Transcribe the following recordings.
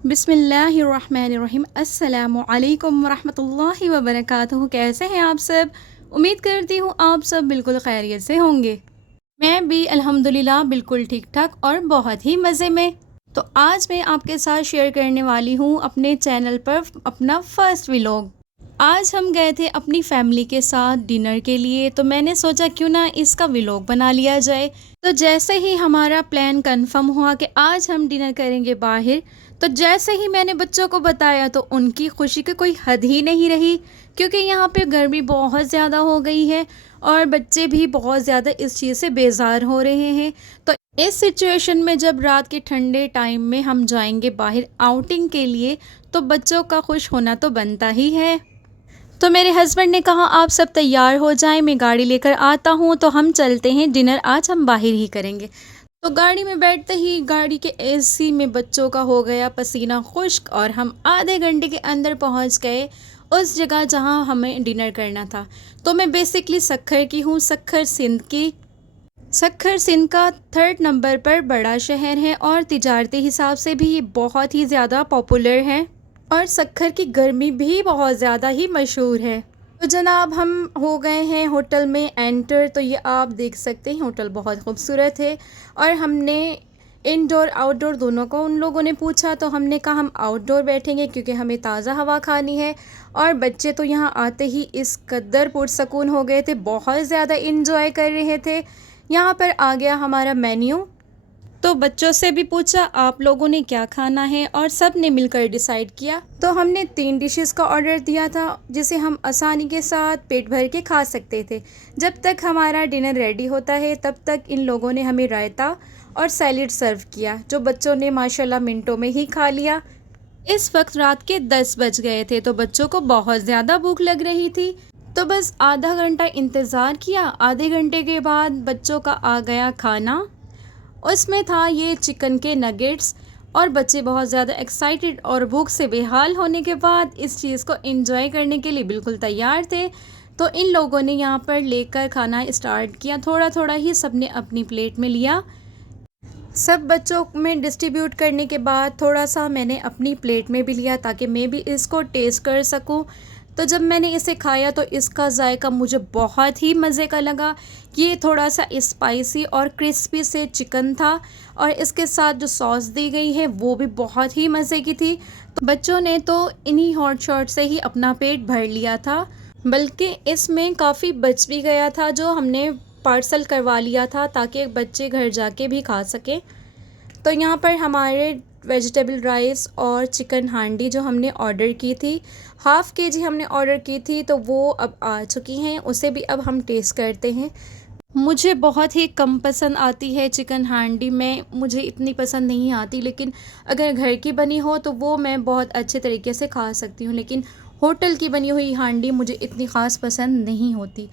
बिस्मिल्लाहिर्रहमानिर्रहीम। अस्सलामु अलैकुम वरहमतुल्लाहि वबरकातुहू। कैसे हैं आप सब? उम्मीद करती हूँ आप सब बिल्कुल खैरियत से होंगे। मैं भी अल्हम्दुलिल्लाह बिल्कुल ठीक ठाक और बहुत ही मज़े में। तो आज मैं आपके साथ शेयर करने वाली हूँ अपने चैनल पर अपना फर्स्ट व्लॉग। आज हम गए थे अपनी फैमिली के साथ डिनर के लिए, तो मैंने सोचा क्यों ना इसका व्लॉग बना लिया जाए। तो जैसे ही हमारा प्लान कंफर्म हुआ कि आज हम डिनर करेंगे बाहर, तो जैसे ही मैंने बच्चों को बताया तो उनकी खुशी की कोई हद ही नहीं रही, क्योंकि यहाँ पे गर्मी बहुत ज़्यादा हो गई है और बच्चे भी बहुत ज़्यादा इस चीज़ से बेजार हो रहे हैं। तो इस सिचुएशन में जब रात के ठंडे टाइम में हम जाएंगे बाहर आउटिंग के लिए, तो बच्चों का खुश होना तो बनता ही है। तो मेरे हस्बैंड ने कहा आप सब तैयार हो जाएं, मैं गाड़ी लेकर आता हूं, तो हम चलते हैं, डिनर आज हम बाहर ही करेंगे। तो गाड़ी में बैठते ही गाड़ी के एसी में बच्चों का हो गया पसीना खुश्क और हम आधे घंटे के अंदर पहुंच गए उस जगह जहां हमें डिनर करना था। तो मैं बेसिकली सक्खर की हूँ, सक्खर सिंध की। सक्खर सिंध का 3rd नंबर पर बड़ा शहर है और तिजारती हिसाब से भी ये बहुत ही ज़्यादा पॉपुलर है और सक्खर की गर्मी भी बहुत ज़्यादा ही मशहूर है। तो जनाब हम हो गए हैं होटल में एंटर। तो ये आप देख सकते हैं होटल बहुत खूबसूरत है और हमने इंडोर आउटडोर दोनों को उन लोगों ने पूछा, तो हमने कहा हम आउटडोर बैठेंगे क्योंकि हमें ताज़ा हवा खानी है। और बच्चे तो यहाँ आते ही इस कद्दर पुरसकून हो गए थे, बहुत ज़्यादा इंजॉय कर रहे थे। यहाँ पर आ गया हमारा मेन्यू, तो बच्चों से भी पूछा आप लोगों ने क्या खाना है और सब ने मिलकर डिसाइड किया। तो हमने 3 डिशेस का ऑर्डर दिया था जिसे हम आसानी के साथ पेट भर के खा सकते थे। जब तक हमारा डिनर रेडी होता है तब तक इन लोगों ने हमें रायता और सैलेड सर्व किया, जो बच्चों ने माशाल्लाह मिनटों में ही खा लिया। इस वक्त रात के 10 बज गए थे, तो बच्चों को बहुत ज़्यादा भूख लग रही थी। तो बस आधा घंटा इंतज़ार किया। आधे घंटे के बाद बच्चों का आ गया खाना। उसमें था ये चिकन के नगेट्स और बच्चे बहुत ज़्यादा एक्साइटेड और भूख से बेहाल होने के बाद इस चीज़ को एंजॉय करने के लिए बिल्कुल तैयार थे। तो इन लोगों ने यहाँ पर लेकर खाना स्टार्ट किया, थोड़ा थोड़ा ही सबने अपनी प्लेट में लिया। सब बच्चों में डिस्ट्रीब्यूट करने के बाद थोड़ा सा मैंने अपनी प्लेट में भी लिया ताकि मैं भी इसको टेस्ट कर सकूं। तो जब मैंने इसे खाया तो इसका जायका मुझे बहुत ही मज़े का लगा। ये थोड़ा सा स्पाइसी और क्रिस्पी से चिकन था और इसके साथ जो सॉस दी गई है वो भी बहुत ही मज़े की थी। तो बच्चों ने तो इन्हीं हॉट शॉट से ही अपना पेट भर लिया था, बल्कि इसमें काफ़ी बच भी गया था जो हमने पार्सल करवा लिया था ताकि बच्चे घर जाके भी खा सकें। तो यहाँ पर हमारे वेजिटेबल राइस और चिकन हांडी जो हमने ऑर्डर की थी, हाफ़ केजी हमने ऑर्डर की थी, तो वो अब आ चुकी हैं। उसे भी अब हम टेस्ट करते हैं। मुझे बहुत ही कम पसंद आती है चिकन हांडी में, मुझे इतनी पसंद नहीं आती, लेकिन अगर घर की बनी हो तो वो मैं बहुत अच्छे तरीके से खा सकती हूँ, लेकिन होटल की बनी हुई हांडी मुझे इतनी ख़ास पसंद नहीं होती।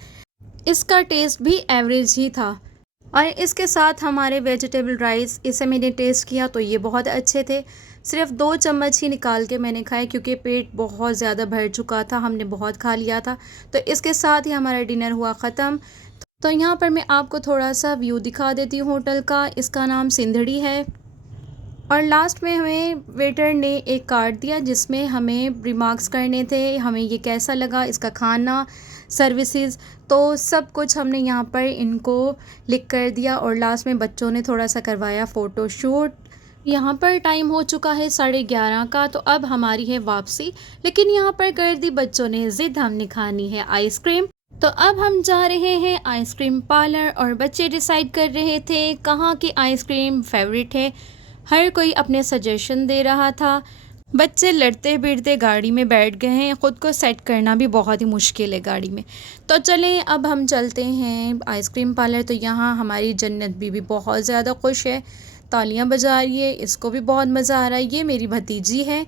इसका टेस्ट भी एवरेज ही था। और इसके साथ हमारे वेजिटेबल राइस, इसे मैंने टेस्ट किया तो ये बहुत अच्छे थे। सिर्फ 2 चम्मच ही निकाल के मैंने खाए क्योंकि पेट बहुत ज़्यादा भर चुका था, हमने बहुत खा लिया था। तो इसके साथ ही हमारा डिनर हुआ ख़त्म। तो यहाँ पर मैं आपको थोड़ा सा व्यू दिखा देती हूँ होटल का। इसका नाम सिंधड़ी है। और लास्ट में हमें वेटर ने एक कार्ड दिया जिसमें हमें रिमार्क्स करने थे, हमें ये कैसा लगा, इसका खाना, सर्विसेज, तो सब कुछ हमने यहाँ पर इनको लिख कर दिया। और लास्ट में बच्चों ने थोड़ा सा करवाया फ़ोटो शूट। यहाँ पर टाइम हो चुका है 11:30 का, तो अब हमारी है वापसी। लेकिन यहाँ पर कर दी बच्चों ने ज़िद, हमने खानी है आइसक्रीम। तो अब हम जा रहे हैं आइसक्रीम पार्लर और बच्चे डिसाइड कर रहे थे कहाँ की आइसक्रीम फेवरेट है। हर कोई अपने सजेशन दे रहा था। बच्चे लड़ते भिड़ते गाड़ी में बैठ गए हैं, ख़ुद को सेट करना भी बहुत ही मुश्किल है गाड़ी में। तो चलें अब हम चलते हैं आइसक्रीम पार्लर। तो यहाँ हमारी जन्नत बीबी बहुत ज़्यादा खुश है, तालियां बजा रही है, इसको भी बहुत मज़ा आ रहा है। ये मेरी भतीजी है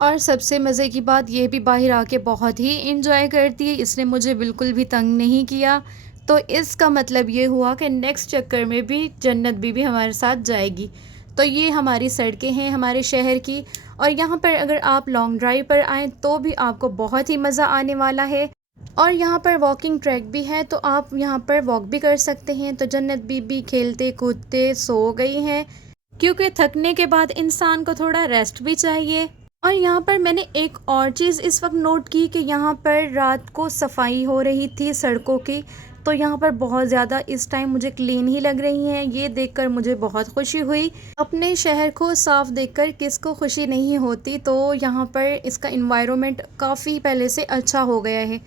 और सबसे मज़े की बात ये भी बाहर आके बहुत ही इंजॉय करती है, इसने मुझे बिल्कुल भी तंग नहीं किया। तो इसका मतलब ये हुआ कि नेक्स्ट चक्कर में भी जन्नत बीबी हमारे साथ जाएगी। तो ये हमारी सड़कें हैं हमारे शहर की, और यहाँ पर अगर आप लॉन्ग ड्राइव पर आएँ तो भी आपको बहुत ही मज़ा आने वाला है। और यहाँ पर वॉकिंग ट्रैक भी है, तो आप यहाँ पर वॉक भी कर सकते हैं। तो जन्नत बीबी खेलते कूदते सो गई हैं। क्योंकि थकने के बाद इंसान को थोड़ा रेस्ट भी चाहिए। और यहाँ पर मैंने एक और चीज़ इस वक्त नोट की कि यहाँ पर रात को सफाई हो रही थी सड़कों की, तो यहाँ पर बहुत ज़्यादा इस टाइम मुझे क्लीन ही लग रही हैं। ये देखकर मुझे बहुत खुशी हुई। अपने शहर को साफ देखकर किसको खुशी नहीं होती। तो यहाँ पर इसका इन्वायरमेंट काफ़ी पहले से अच्छा हो गया है।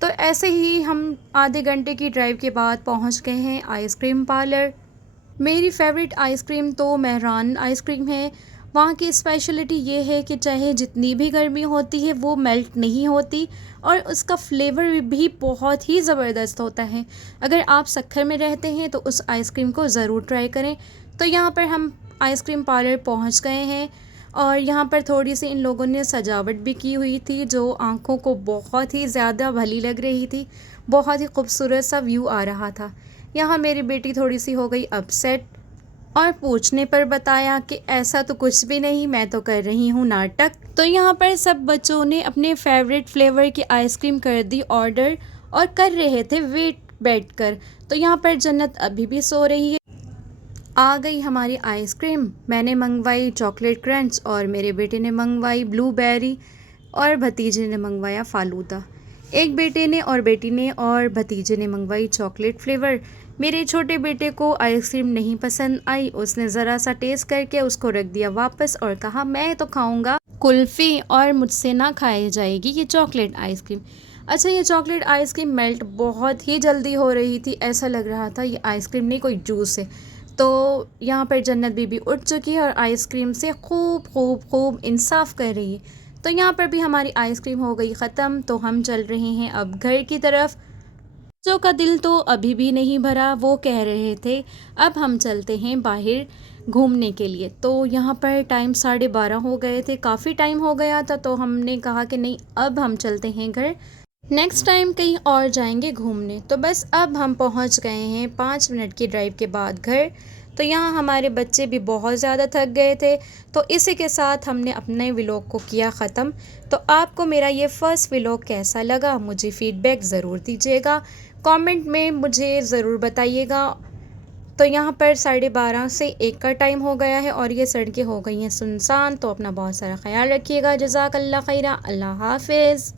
तो ऐसे ही हम आधे घंटे की ड्राइव के बाद पहुँच गए हैं आइसक्रीम पार्लर। मेरी फ़ेवरेट आइसक्रीम तो मेहरान आइसक्रीम है। वहाँ की स्पेशलिटी ये है कि चाहे जितनी भी गर्मी होती है वो मेल्ट नहीं होती, और उसका फ्लेवर भी बहुत ही ज़बरदस्त होता है। अगर आप सक्खर में रहते हैं तो उस आइसक्रीम को ज़रूर ट्राई करें। तो यहाँ पर हम आइसक्रीम पार्लर पहुँच गए हैं, और यहाँ पर थोड़ी सी इन लोगों ने सजावट भी की हुई थी जो आँखों को बहुत ही ज़्यादा भली लग रही थी। बहुत ही खूबसूरत सा व्यू आ रहा था। यहाँ मेरी बेटी थोड़ी सी हो गई अपसेट, और पूछने पर बताया कि ऐसा तो कुछ भी नहीं, मैं तो कर रही हूँ नाटक। तो यहाँ पर सब बच्चों ने अपने फेवरेट फ्लेवर की आइसक्रीम कर दी ऑर्डर, और कर रहे थे वेट बैठकर। तो यहाँ पर जन्नत अभी भी सो रही है। आ गई हमारी आइसक्रीम। मैंने मंगवाई चॉकलेट क्रंच, और मेरे बेटे ने मंगवाई ब्लूबेरी, और भतीजे ने मंगवाया फालूदा। एक बेटे ने और बेटी ने और भतीजे ने मंगवाई चॉकलेट फ्लेवर। मेरे छोटे बेटे को आइसक्रीम नहीं पसंद आई, उसने ज़रा सा टेस्ट करके उसको रख दिया वापस और कहा मैं तो खाऊंगा कुल्फ़ी, और मुझसे ना खाई जाएगी ये चॉकलेट आइसक्रीम। अच्छा, ये चॉकलेट आइसक्रीम मेल्ट बहुत ही जल्दी हो रही थी, ऐसा लग रहा था ये आइसक्रीम नहीं कोई जूस है। तो यहाँ पर जन्नत बीबी उठ चुकी है और आइसक्रीम से खूब खूब खूब इंसाफ कर रही है। तो यहाँ पर भी हमारी आइसक्रीम हो गई ख़त्म। तो हम चल रहे हैं अब घर की तरफ। बच्चों का दिल तो अभी भी नहीं भरा, वो कह रहे थे अब हम चलते हैं बाहर घूमने के लिए। तो यहाँ पर टाइम 12:30 हो गए थे, काफ़ी टाइम हो गया था। तो हमने कहा कि नहीं, अब हम चलते हैं घर, नेक्स्ट टाइम कहीं और जाएंगे घूमने। तो बस अब हम पहुँच गए हैं 5 मिनट की ड्राइव के बाद घर। तो यहाँ हमारे बच्चे भी बहुत ज़्यादा थक गए थे। तो इसी के साथ हमने अपने व्लॉग को किया ख़त्म। तो आपको मेरा ये फ़र्स्ट व्लॉग कैसा लगा, मुझे फ़ीडबैक ज़रूर दीजिएगा, कमेंट में मुझे ज़रूर बताइएगा। तो यहाँ पर 12:30 से 1 का टाइम हो गया है, और ये सड़कें हो गई हैं सुनसान। तो अपना बहुत सारा ख्याल रखिएगा। जज़ाकल्लाह खैरा। अल्लाह हाफ़िज़।